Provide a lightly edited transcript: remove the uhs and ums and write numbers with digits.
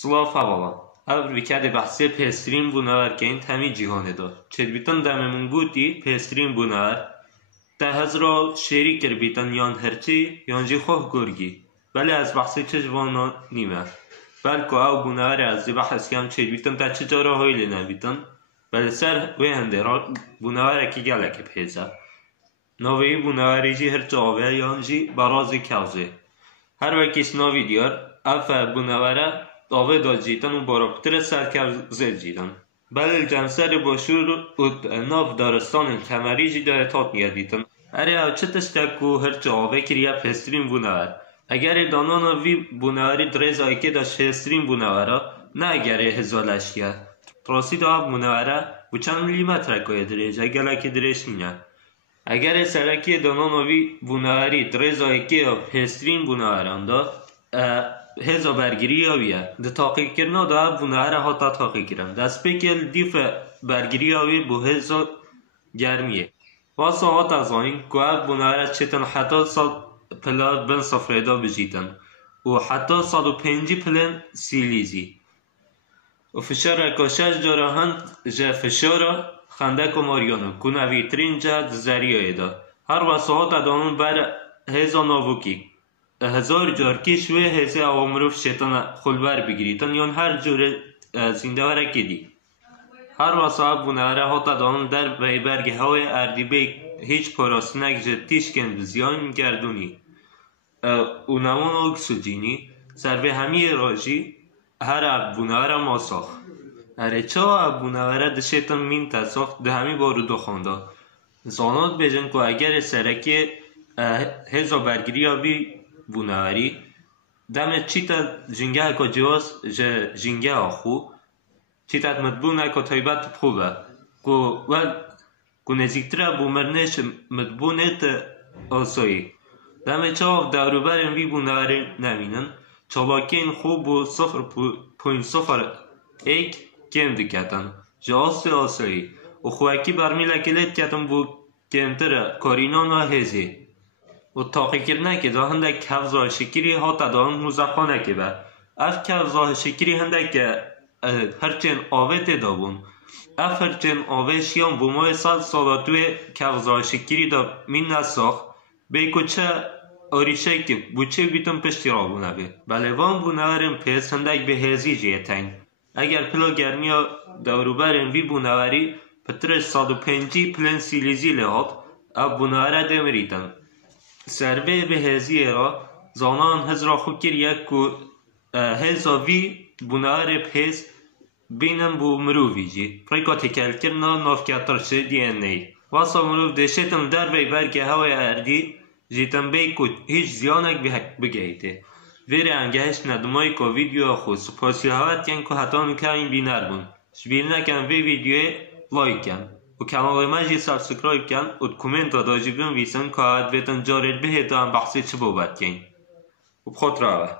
Слава Фавала. Ev rikade bahse pestrin bunar kent hemi cihane da. Çedbitan damemın buti pestrin bunar. Tehazra şeri kerbitan yan herçi yan jixoh gorgi. Bale az bahse çejvana nime. Belko ev bunar az bahs kam çedbitan ta çcara hoyle nabitan. Bale ser ve hendera bunar ki galek peza. Navi bunari ji her çave yan ji barazi kavze. Her vakis navi diyar ev bunara آوه دا جیتن و باراکتر سرکرزه جیتن بله جمسر باشور و ناف دارستان تمری جی دا اتات نیا دیتن اره او چه تشتک و هرچه آوه کریا پسترین بونور اگر دانانا وی بونوری درز آیکه دا شسترین بونورا نه اگر هزالش کرد تراسی دا آب بونوره و چند میلیمتر که درج اگر که درش نیا اگر سرکی دانانا وی بونوری درز آیکه پسترین بونوران دا هزا برگیری آویه ده تاقیق کرنا ده بونهره ها تا تاقیق کرن دست پیکل دیف برگیری آوی بو هزا گرمیه واسه ها تازانین که اف بونهره چیتن حتی سال پلا بن صفره بجیتن و حتی 105 پلن سیلیزی و فشار اکاشش جاره هند جه فشار خندک و ماریانو که نویترین جه زریعه ده هر واسه ها تدانون بر هزا ناوکی هزار جارکیش و هزه اوامروف شیطان خلبر بگیریتن یان هر جور زنده ورکی دی هر واسه بونهره ها تدانون در برگه های اردیبه هیچ پاراسنک جتیش کن بزیان گردونی و نوان اکسوجینی سر به همی راجی هر بونهره ما ساخت هر چه بونهره ده شیطان مین تساخت ده همی بارو دو خانده زانات بجن که اگر سرکی هزا برگیری آبی بوناری دم چیتا جنگه که جواز جنگه آخو چیتا مدبونه که طیبت خوبه که نزیکتره بومرنش مدبونه تا آسایی دم چاو دوروبرن وی بوناری نمینن چالاکین خوب و 0.01 کم دکتن جاست آسایی و خواهی برمیله کلیت کتن بو کمتره کارینان هزی و تاقی کرنه که دا هنده کفزاه شکری ها تدان مزخانه که با اف کفزاه شکری هنده که هرچین آوه تدا بون اف هرچین آوه شیان بومای سالاتوی کفزاه شکری دا مین نساخ بیکو چه آریشه که بوچه بیتون پشتی را بونه بی بله وان بونه ورم پیس هنده به هزی جیه تنگ اگر پلا گرمی دوروبرم وی بونه وری پترش 105 پلن سیلیزی لحاط اف بونه وره دمریتن سربه به هزیه را زانان هزرا خوب کریه که هزا وی بونار پیس بینن بو مروفی جی پریکا تکل کرنا نافکتر چه دی این ای واسا مروف دشتن در وی برگه هوای اردی جیتن بی که هیچ زیانک بگیده ویره انگهش ندمای که ویدیو خود سپاسی هوت کن که حتی نکاین بینر بون شبیل نکن وی ویدیو لایک کن و کانال ما جی سابسکرایب کن و کومنت داجی بنویسن که ادویتن جارد بهتان بحثی چه بابت کن و بخاطر آوه